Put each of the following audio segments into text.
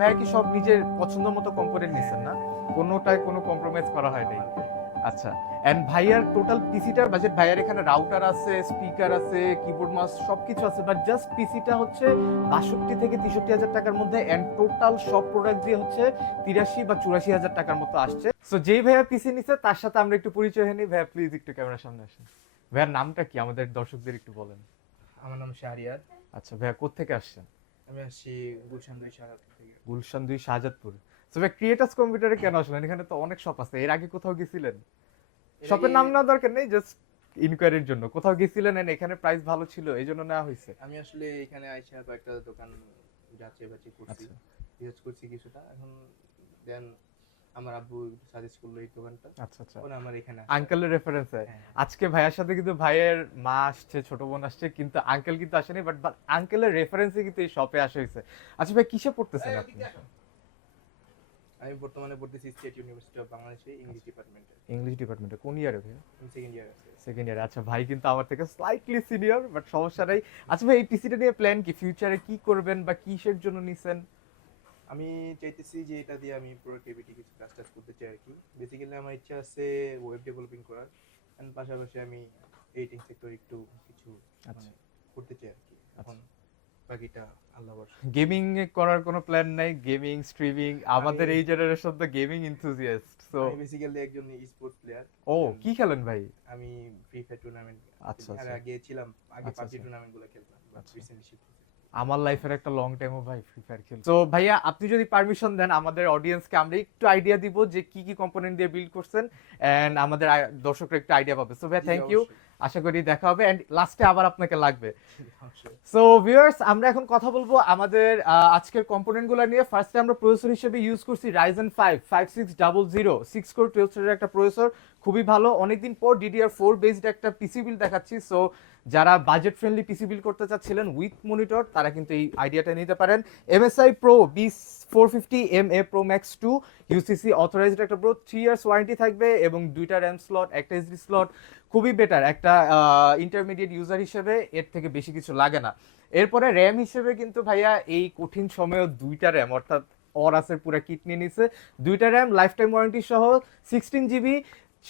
ভাইয়া কি সব নিজের পছন্দ মতো কম্পোনেন্ট নিছেন না? কোনোটায় কোনো কম্প্রোমাইজ করা হয় নাই? আচ্ছা। এন্ড ভাইয়ার টোটাল পিসিটার বাজেট, ভাইয়ার এখানে রাউটার আছে, স্পিকার আছে, কিবোর্ড মাউস সবকিছু আছে, বাট জাস্ট পিসিটা হচ্ছে ৬২ থেকে ৬৩ হাজার টাকার মধ্যে, এন্ড টোটাল সব প্রোডাক্ট দিয়ে হচ্ছে ৮৩ বা ৮৪ হাজার টাকার মতো আসছে। সো যেই ভাইয়া পিসি নিছে তার সাথে আমরা একটু পরিচয় হয়নি। ভাইয়া প্লিজ একটু ক্যামেরার সামনে আসেন। ভাইয়ার নামটা কি আমাদের দর্শকদের একটু বলেন। আমার নাম শাহরিয়ার। আচ্ছা ভাইয়া, কোত্থেকে আসছেন? আমি আসছি গুলশান ২ শাহজাদপুর থেকে। গুলশান ২ শাহজাদপুর। সো ভাই ক্রিয়েটার্স কম্পিউটারে কেন আসলেন? এখানে তো অনেক শপ আছে, এর আগে কোথাও গেছিলেন? এর শপের আগে নাম না দরকার নেই, জাস্ট ইনকোয়ারির জন্য কোথাও গেছিলেন এন্ড এখানে প্রাইস ভালো ছিল এই জন্য নেওয়া হয়েছে। আমি আসলে এখানে আইসা কয়েকটা দোকান যাচাই বাছাই করছি, আচ্ছা রিসার্চ করছি কিছুটা। এখন দেন আমার আব্বু সাজেস্ট করলো এই দোকানটা, আচ্ছা আচ্ছা, পরে আমার এখানে আসা। আঙ্কেলের রেফারেন্সে হ্যাঁ, আজকে ভাইয়ার সাথে কিন্তু ভাইয়ের মা আসছে, ছোট বোন আসছে, কিন্তু আঙ্কেল কিন্তু আসেনি, বাট আঙ্কেলের রেফারেন্সে কিন্তু এই শপে আসা হয়েছে। আচ্ছা ভাই, কিসে পড়তেছেন আপনি? আমি বর্তমানে পড়তেছি স্টেট ইউনিভার্সিটি অফ বাংলাদেশে ইংলিশ ডিপার্টমেন্টে। ইংলিশ ডিপার্টমেন্টে কোন ইয়ারে ভাই? আমি সেকেন্ড ইয়ার আছি। সেকেন্ড ইয়ারে। আচ্ছা ভাই কিন্তু আমার থেকে স্লাইটলি সিনিয়র, বাট সমস্যা নাই। আচ্ছা ভাই, এই পিসিটা নিয়ে প্ল্যান কি, ফিউচারে কি করবেন বা কিসের জন্য নিছেন? আমি চাইতেছি যে এটা দিয়ে আমি প্রোডাক্টিভিটি কিছু কাজ টাজ করতে চাই আর কি। বেসিক্যালি আমার ইচ্ছা আছে ওয়েব ডেভেলপিং করার, এন্ড পাশাপাশি আমি এডিটিং সেক্টর একটু কিছু আচ্ছা মানে করতে চাই আর কি। এখন বাকিটা আল্লাহ ভরসা। গেমিং করার কোনো প্ল্যান নাই? গেমিং স্ট্রিমিং, আমি আমাদের এই জেনারেশন তো গেমিং ইনথুজিয়াস্ট। সো আমি বেসিক্যালি একজন স্পোর্টস প্লেয়ার। ও কি খেলেন ভাই? আমি ফ্রি ফায়ার টুর্নামেন্ট আচ্ছা আর আচ্ছা আগে ছিলাম, আগে আচ্ছা পাবজি আচ্ছা টুর্নামেন্ট গুলো খেলতাম, বাট আচ্ছা। রিসেন্টলি শিফট হয়েছে। আমার লাইফের একটা লং টাইমও ভাই ফ্রি ফায়ার খেল। তো ভাইয়া আপনি যদি পারমিশন দেন আমাদের অডিয়েন্সকে আমরা একটু আইডিয়া দিব যে কি কি কম্পোনেন্ট দিয়ে বিল্ড করছেন, এন্ড আমাদের দর্শকরা একটু আইডিয়া পাবে। সো ভাইয়া জি থ্যাংক ইউ, অবশ্যই। আশা করি দেখা হবে এন্ড লাস্টে আবার আপনাকে লাগবে। অবশ্যই। সো ভিউয়ার্স, আমরা এখন কথা বলবো আমাদের আজকের কম্পোনেন্টগুলো নিয়ে। ফার্স্টে আমরা প্রসেসর হিসেবে ইউজ করছি Ryzen 5 5600 6 কোর 12 থ্রেডের একটা প্রসেসর, খুবই ভালো। অনেকদিন পর DDR4 বেসড একটা পিসি বিল্ড দেখাচ্ছি। সো যারা বাজেট ফ্রেন্ডলি পিসি বিল্ড করতে চাচ্ছিলেন উইথ মনিটর, তারা কিন্তু এই আইডিয়াটা নিতে পারেন। MSI Pro B450MA Pro Max 2 UCC authorised একটা প্রো, 3 ইয়ার্স ওয়ারেন্টি থাকবে এবং দুইটা র্যাম স্লট, একটা এসডি স্লট। খুবই বেটার, একটা ইন্টারমিডিয়েট ইউজার হিসেবে এর থেকে বেশি কিছু লাগে না। এরপরে র্যাম হিসেবে কিন্তু ভাইয়া এই কঠিন সময়ে দুইটা র্যাম অর্থাৎ অরাসের পুরো কিট নিয়ে নিছে। দুইটা র্যাম লাইফ টাইম ওয়ারেন্টি সহ, 16 GB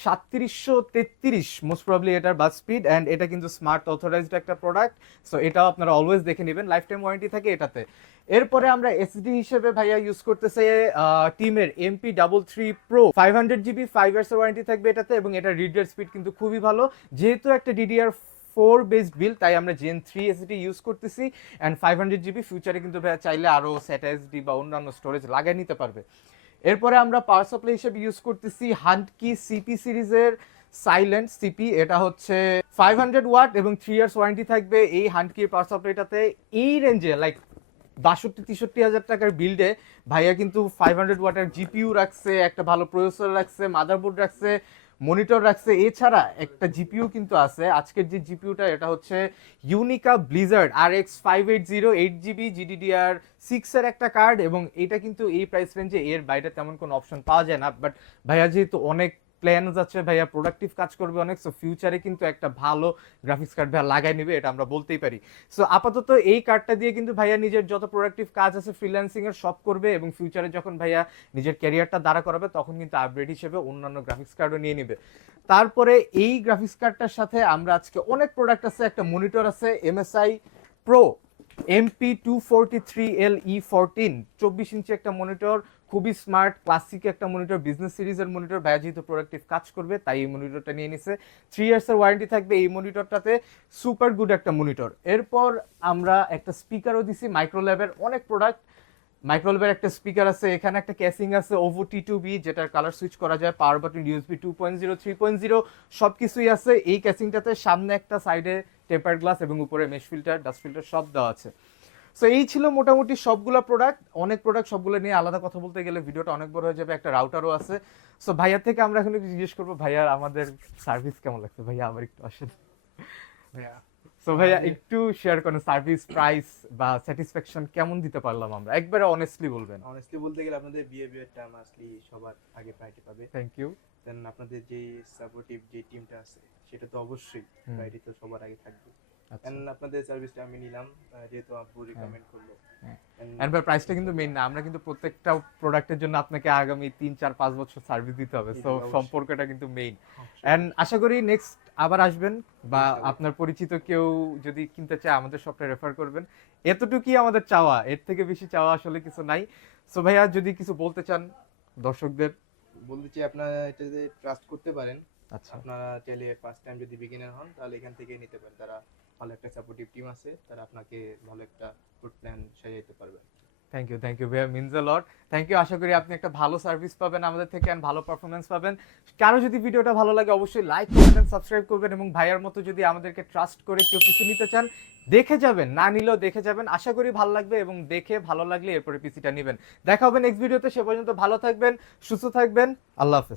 3733 মোস্ট প্রবলি এটার বাস স্পিড, অ্যান্ড এটা কিন্তু স্মার্ট অথরাইজড একটা প্রোডাক্ট। সো এটাও আপনারা অলওয়েজ দেখে নেবেন, লাইফ টাইম ওয়ারেন্টি থাকে এটাতে। এরপরে আমরা এসডি হিসেবে ভাইয়া ইউজ করতেছে টিমের MP33 Pro 500 GB, 5 ইয়ার্সের ওয়ারেন্টি থাকবে এটাতে, এবং এটা রিড রেট স্পিড কিন্তু খুবই ভালো। যেহেতু একটা DDR4 বেসড বিল, তাই আমরা Gen 3 এসডি ইউজ করতেছি, অ্যান্ড 500 GB ফিউচারে কিন্তু ভাইয়া চাইলে আরো SATA এসডি বা অন্যান্য স্টোরেজ লাগিয়ে নিতে পারবে। এরপরে আমরা পাওয়ার সাপ্লাই হিসেবে ইউজ করতেছি হান্টকি সিপি সিরিজের সাইলেন্ট সিপি। এটা হচ্ছে 500 ওয়াট এবং 3 ইয়ার্স ওয়ারেন্টি থাকবে এই হান্টকির পাওয়ার সাপ্লাইটাতে। এই রেঞ্জে লাইক ৬২-৬৩ হাজার টাকার বিল্ডে ভাইয়া কিন্তু 500 ওয়াটের জিপিইউ রাখছে, একটা ভালো প্রসেসর রাখছে, মাদারবোর্ড রাখছে, মনিটর রাখছে, এছাড়া একটা জিপিইউ কিন্তু আছে। আজকের যে জিপিইউটা এটা হচ্ছে ইউনিকা ব্লিজার্ড RX 580 8GB GDDR6 এর একটা কার্ড, এবং এটা কিন্তু এই প্রাইস রেঞ্জে এর বাইরে তেমন কোনো অপশন পাওয়া যায় না। বাট ভাইয়া যেহেতু অনেক প্ল্যান যাচ্ছে, ভাইয়া প্রোডাক্টিভ কাজ করবে অনেক, সো ফিউচারে কিন্তু একটা ভালো গ্রাফিক্স কার্ড ভাইয়া লাগাই নেবে, এটা আমরা বলতেই পারি। সো আপাতত এই কার্ডটা দিয়ে কিন্তু ভাইয়া নিজের যত প্রোডাক্টিভ কাজ আছে ফ্রিল্যান্সিং এর সব করবে, এবং ফিউচারে যখন ভাইয়া নিজের ক্যারিয়ারটা দাঁড়া করাবে তখন কিন্তু আপগ্রেড হিসেবে অন্যান্য গ্রাফিক্স কার্ডও নিয়ে নিবে। তারপরে এই গ্রাফিক্স কার্ডটার সাথে আমরা আজকে অনেক প্রোডাক্ট আছে, একটা মনিটর আছে MSI Pro MP243LE14 24 ইঞ্চি একটা মনিটর, খুবই স্মার্ট ক্লাসিক একটা মনিটর, বিজনেস সিরিজের মনিটর। ভাইয়া যেহেতু প্রোডাক্টিভ কাজ করবে তাই এই মনিটরটা নিয়ে নিছে, 3 ইয়ার্সের ওয়ারেন্টি থাকবে এই মনিটরটাতে, সুপার গুড একটা মনিটর। এরপর আমরা একটা স্পিকারও দিছি মাইক্রোল্যাবের, অনেক প্রোডাক্ট। মাইক্রোল্যাবের একটা স্পিকার আছে, এখানে একটা ক্যাসিং আছে OVO T2B, যেটার কালার সুইচ করা যায়, পাওয়ার বাটন USB 2.0 3.0 সবকিছুই আছে এই ক্যাসিংটাতে। সামনে একটা, সাইডে টেম্পার গ্লাস, এবং উপরে মেশ ফিল্টার, ডাস্ট ফিল্টার সব দেওয়া আছে। সো এই ছিল মোটামুটি সবগুলো প্রোডাক্ট। অনেক প্রোডাক্ট, সবগুলো নিয়ে আলাদা কথা বলতে গেলে ভিডিওটা অনেক বড় হয়ে যাবে। একটা রাউটারও আছে। সো ভাইয়া থেকে আমরা এখন একটু জিজ্ঞেস করবো, ভাইয়া আমাদের সার্ভিস কেমন লাগছে? ভাইয়া আবার একটু আসেন। ভাইয়া সো ভাইয়া আমাদের একটু শেয়ার করেন সার্ভিস, প্রাইস বা স্যাটিসফ্যাকশন কেমন দিতে পারলাম আমরা, একবারে অনেস্টলি বলবেন। অনেস্টলি বলতে গেলে আপনাদের বিহেভিয়ারটা মাসলি সবার আগে প্রায়োরিটি পাবে। Thank you. দেন আপনাদের যে সাপোর্টিভ যে টিমটা আছে সেটা তো অবশ্যই প্রায়োরিটি তো সবার আগে থাকবে। আচ্ছা এন্ড আপনাদের সার্ভিসটা আমি নিলাম যেহেতু আপু রিকমেন্ড করলো। হ্যাঁ। And এন্ড ভাই প্রাইসটা কিন্তু মেইন না, আমরা কিন্তু প্রত্যেকটা প্রোডাক্টের জন্য আপনাকে আগামী 3 4 5 বছর সার্ভিস দিতে হবে, জি, সো অবশ্যই। সম্পর্কটা কিন্তু মেইন। অবশ্যই। এন্ড আশা করি নেক্সট আবার আসবেন, বা ইনশাআল্লাহ। আপনার পরিচিত কেউ যদি কিনতে চায় আমাদের শপটা রেফার করবেন। এতটুকুই আমাদের চাওয়া, এর থেকে বেশি চাওয়া আসলে কিছু নাই। সো ভাইয়া যদি কিছু বলতে চান দর্শকদের। বলতে চাই আপনারা এটাতে ট্রাস্ট করতে পারেন। আচ্ছা আপনারা চাইলে ফার্স্ট টাইম যদি বিগিনার হন তাহলে এখান থেকে নিতে পারেন। তারা ভালো একটা সাপোর্টিভ টিম আছে, তারা আপনাকে ভালো একটা ফুড প্ল্যান সাজাইতে পারবে। থ্যাংক ইউ ভাইয়া, means a lot. Thank you, আশা করি আপনি একটা ভালো সার্ভিস পাবেন আমাদের থেকে এন্ড ভালো পারফরমেন্স পাবেন। কারো যদি ভিডিওটা ভালো লাগে অবশ্যই লাইক করবেন, সাবস্ক্রাইব করবেন, এবং ভাইয়ার মতো যদি আমাদেরকে ট্রাস্ট করে কেউ কিছু নিতে চান দেখে যাবেন, না নিলেও দেখে যাবেন, আশা করি ভালো লাগবে, এবং দেখে ভালো লাগলে এরপরে পিসিটা নেবেন। দেখা হবে নেক্সট ভিডিওতে, সে পর্যন্ত ভালো থাকবেন, সুস্থ থাকবেন, আল্লাহ হাফেজ।